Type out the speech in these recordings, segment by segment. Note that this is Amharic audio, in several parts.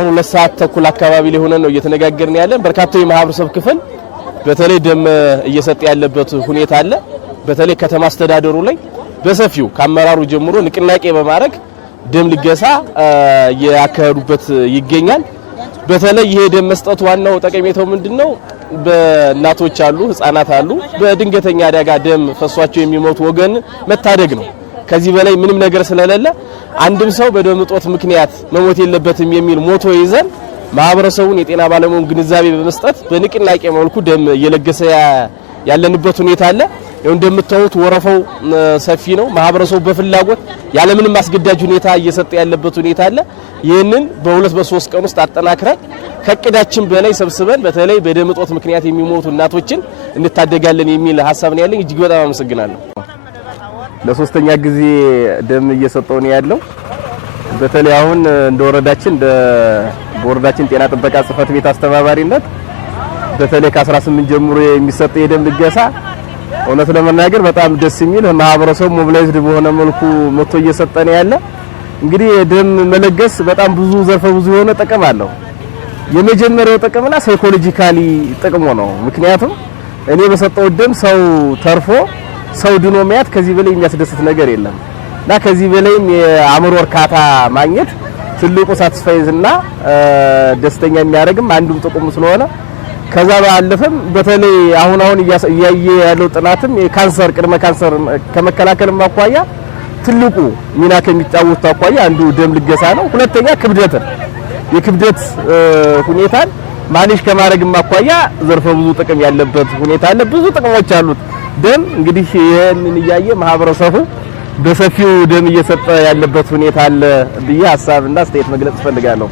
አሁን 2 ሰዓት ተኩል አካባቢ ላይ ሆነን ነው እየተነጋገርን ያለን። በርካታ የማህበረሰብ ክፍል በተለይ ደም እየሰጠ ያለበት ሁኔታ አለ። በተለይ ከተማ አስተዳደሩ ላይ በሰፊው ከአመራሩ ጀምሮ ንቅናቄ በማድረግ ደም ልገሳ ያካሄዱበት ይገኛል። በተለይ ይሄ ደም መስጠት ዋናው ጠቀሜታው ምንድነው? በእናቶች አሉ፣ ህፃናት አሉ፣ በድንገተኛ አደጋ ደም ፈሷቸው የሚሞቱ ወገን መታደግ ነው። ከዚህ በላይ ምንም ነገር ስለሌለ አንድም ሰው በደም እጦት ምክንያት መሞት የለበትም የሚል ሞቶ ይዘን ማህበረሰቡን የጤና ባለሙያውን ግንዛቤ በመስጠት በንቅናቄ መልኩ ደም እየለገሰ ያለንበት ሁኔታ አለ። እንደምታዩት ወረፋው ሰፊ ነው። ማህበረሰቡ በፍላጎት ያለምንም አስገዳጅ ሁኔታ እየሰጠ ያለበት ሁኔታ አለ። ይህንን በ2-3 ቀን ውስጥ አጠናክረን ከቅዳችን በላይ ሰብስበን በተለይ በደም እጦት ምክንያት የሚሞቱ እናቶችን እንታደጋለን የሚል ሐሳብ ነው ያለኝ። እጅግ በጣም አመሰግናለሁ። ለሶስተኛ ጊዜ ደም እየሰጠው ነው ያለው። በተለይ አሁን እንደ ወረዳችን ጤና ጥበቃ ጽሕፈት ቤት አስተባባሪነት በተለይ ከ18 ጀምሮ የሚሰጥ የደም ልገሳ እውነት ለመናገር በጣም ደስ የሚል ማህበረሰቡ ሞቢላይዝድ በሆነ መልኩ መጥቶ እየሰጠ ነው ያለ። እንግዲህ ደም መለገስ በጣም ብዙ ዘርፈ ብዙ የሆነ ጥቅም አለው። የመጀመሪያው ጥቅምና ሳይኮሎጂካሊ ጥቅሙ ነው። ምክንያቱም እኔ በሰጠው ደም ሰው ተርፎ ሰው ድኖ ማየት ከዚህ በላይ የሚያስደስት ነገር የለም እና ከዚህ በላይም የአእምሮ እርካታ ማግኘት ትልቁ ሳቲስፋይዝና ደስተኛ የሚያደርግም አንዱም ጥቅሙ ስለሆነ ከዛ ባለፈም በተለይ አሁን እያየ ያለው ጥናትም የካንሰር ቅድመ ካንሰር ከመከላከል ማቋያ ትልቁ ሚና ከሚጫወቱ አቋያ አንዱ ደም ልገሳ ነው። ሁለተኛ የክብደት ሁኔታን ማኔጅ ከማድረግ ማቋያ ዘርፈ ብዙ ጥቅም ያለበት ሁኔታ አለ። ብዙ ጥቅሞች አሉት ደም። እንግዲህ ይሄንን እያየ ማህበረሰቡ በሰፊው ደም እየሰጠ ያለበት ሁኔታ አለ ብዬ ሐሳብና አስተያየት መግለጽ ፈልጋለሁ።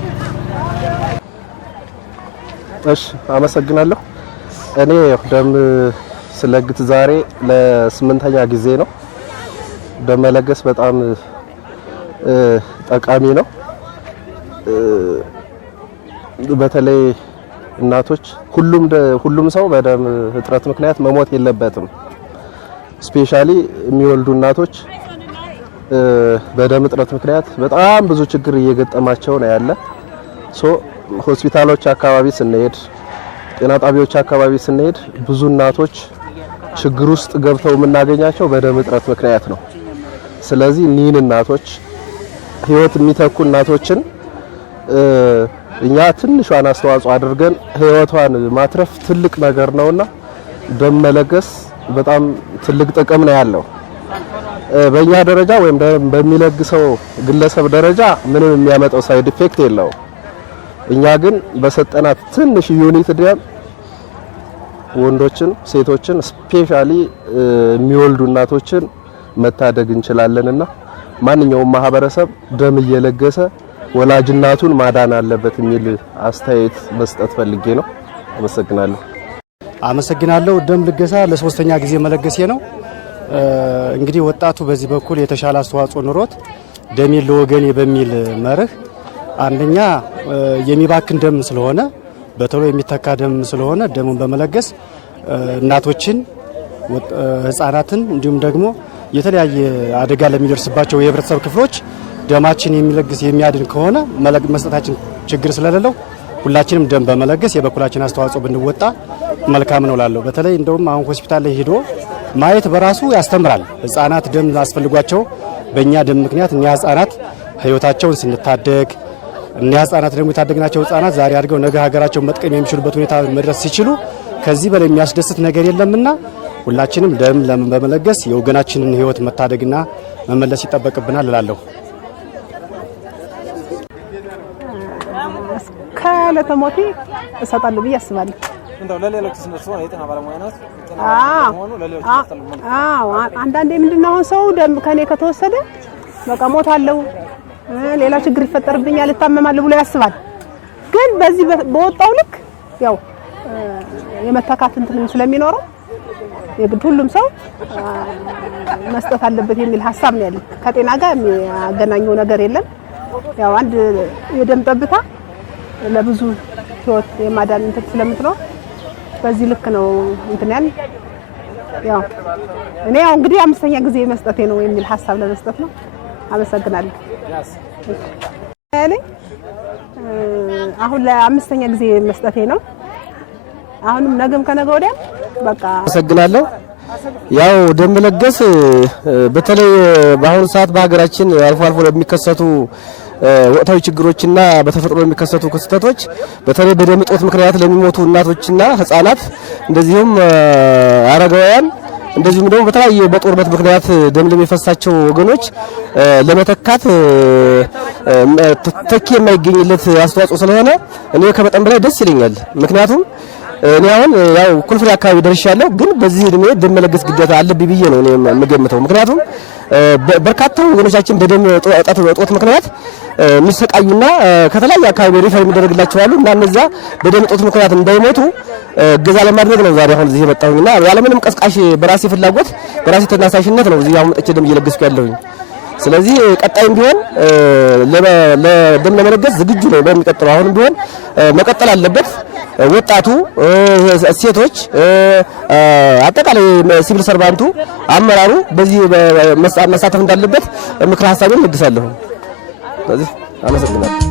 እሺ አመሰግናለሁ። እኔ ደም ስለግት ዛሬ ለ8ኛ ጊዜ ነው። ደም መለገስ በጣም ጠቃሚ ነው። በተለይ እናቶች ሁሉም ሰው በደም እጥረት ምክንያት መሞት የለበትም። ስፔሻሊ የሚወልዱ እናቶች በደም እጥረት ምክንያት በጣም ብዙ ችግር እየገጠማቸው ነው ያለ። ሆስፒታሎች አካባቢ ስንሄድ፣ ጤና ጣቢያዎች አካባቢ ስንሄድ ብዙ እናቶች ችግር ውስጥ ገብተው የምናገኛቸው በደም እጥረት ምክንያት ነው። ስለዚህ እኒህን እናቶች ህይወት የሚተኩ እናቶችን እኛ ትንሿን አስተዋጽኦ አድርገን ህይወቷን ማትረፍ ትልቅ ነገር ነውና ደም መለገስ በጣም ትልቅ ጥቅም ነው ያለው። በእኛ ደረጃ ወይም በሚለግሰው ግለሰብ ደረጃ ምንም የሚያመጣው ሳይድ ኢፌክት የለው። እኛ ግን በሰጠናት ትንሽ ዩኒት ደም ወንዶችን፣ ሴቶችን ስፔሻሊ የሚወልዱ እናቶችን መታደግ እንችላለንና ማንኛውም ማህበረሰብ ደም እየለገሰ ወላጅ እናቱን ማዳን አለበት የሚል አስተያየት መስጠት ፈልጌ ነው። አመሰግናለሁ። ደም ልገሳ ለ3ኛ ጊዜ መለገሴ ነው። እንግዲህ ወጣቱ በዚህ በኩል የተሻለ አስተዋጽኦ ኑሮት ደሜን ለወገኔ በሚል መርህ አንደኛ የሚባክን ደም ስለሆነ በተሎ የሚተካ ደም ስለሆነ ደሙን በመለገስ እናቶችን፣ ህፃናትን እንዲሁም ደግሞ የተለያየ አደጋ ለሚደርስባቸው የህብረተሰብ ክፍሎች ደማችን የሚለግስ የሚያድን ከሆነ መስጠታችን ችግር ስለሌለው ሁላችንም ደም በመለገስ የበኩላችን አስተዋጽኦ ብንወጣ መልካም ነው ላለው። በተለይ እንደውም አሁን ሆስፒታል ላይ ሄዶ ማየት በራሱ ያስተምራል። ህፃናት ደም አስፈልጓቸው በእኛ ደም ምክንያት እኛ ህፃናት ህይወታቸውን ስንታደግ እኛ ህፃናት ደግሞ የታደግናቸው ህፃናት ዛሬ አድገው ነገ ሀገራቸውን መጥቀም የሚችሉበት ሁኔታ መድረስ ሲችሉ ከዚህ በላይ የሚያስደስት ነገር የለምና ሁላችንም ደም በመለገስ የወገናችንን ህይወት መታደግና መመለስ ይጠበቅብናል እላለሁ። ካለተሞቲ እሰጣለሁ ብዬ አስባለሁ። እንደው ለሌሎችስ ነው የጤና ባለሙያነት አንዳንዴ ምንድነው ሰው ደም ከኔ ከተወሰደ በቃ ሞታለሁ፣ ሌላ ችግር ይፈጠርብኛል፣ እታመማለሁ ብሎ ያስባል። ግን በዚህ በወጣው ልክ ያው የመተካት እንትን ስለሚኖረው የግድ ሁሉም ሰው መስጠት አለበት የሚል ሐሳብ ነው ያለኝ። ከጤና ጋር የሚያገናኘው ነገር የለም። ያው አንድ የደም ጠብታ ለብዙ ህይወት የማዳን እንትን ስለምትለው በዚህ ልክ ነው እንትን ያው እኔ ያው እንግዲህ 5ኛ ጊዜ መስጠቴ ነው የሚል ሐሳብ ለመስጠት ነው። አመሰግናለሁ። አሁን ለአምስተኛ ጊዜ መስጠቴ ነው። አሁንም ነገም ከነገ ወዲያ በቃ አመሰግናለሁ። ያው ደም መለገስ በተለይ በአሁኑ ሰዓት በሀገራችን አልፎ አልፎ ለሚከሰቱ ወቅታዊ ችግሮችና በተፈጥሮ የሚከሰቱ ክስተቶች በተለይ በደም እጦት ምክንያት ለሚሞቱ እናቶችና ህፃናት እንደዚሁም አረጋውያን እንደዚሁም ደግሞ በተለያየ በጦርነት ምክንያት ደም ለሚፈሳቸው ወገኖች ለመተካት ተኪ የማይገኝለት አስተዋጽኦ ስለሆነ እኔ ከመጠን በላይ ደስ ይለኛል። ምክንያቱም እኔ አሁን ያው ኩልፍሪ አካባቢ ደርሻለሁ፣ ግን በዚህ እድሜ ደም መለገስ ግዴታ አለብኝ ብዬ ነው እኔ የምገምተው። ምክንያቱም በርካታ ወገኖቻችን በደም እጦት ምክንያት የሚሰቃዩና ከተለያየ አካባቢ ሪፈር የሚደረግላቸው አሉ እና እነዛ በደም እጦት ምክንያት እንዳይሞቱ እገዛ ለማድረግ ነው ዛሬ አሁን እዚህ የመጣሁኝና ያለምንም ቀስቃሽ በራሴ ፍላጎት በራሴ ተነሳሽነት ነው እዚህ አሁን መጥቼ ደም እየለገስኩ ያለሁኝ። ስለዚህ ቀጣይም ቢሆን ለደም ለመለገስ ዝግጁ ነው። በሚቀጥለው አሁንም ቢሆን መቀጠል አለበት። ወጣቱ፣ ሴቶች፣ አጠቃላይ ሲቪል ሰርቫንቱ፣ አመራሩ በዚህ መሳተፍ እንዳለበት ምክረ ሀሳቤን እለግሳለሁ። ስለዚህ አመሰግናለሁ።